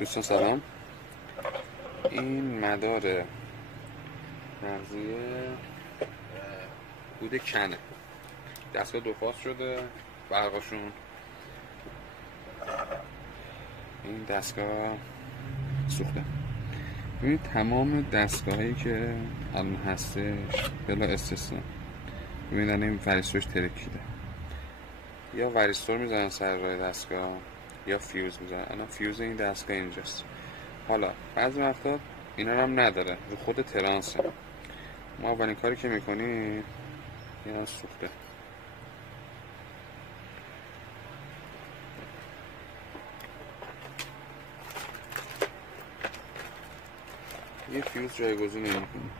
دوستان سلام. این مدار مغزیه بود کنه، دستگاه دو فاز شده برقاشون. این دستگاه سوخته. ببینید تمام دستگاه هایی که الان هستش بلا استثنا، ببینید این وریستورش ترکیده، یا وریستور میزنن سر راه دستگاه یا فیوز میزنن. الان فیوز این دستگاه اینجاست. حالا بعضی وقتا اینا رو هم نداره، رو خود ترانسه. ما اولین کاری که میکنیم اینا سوخته. یه فیوز جایگزین نمیکنیم.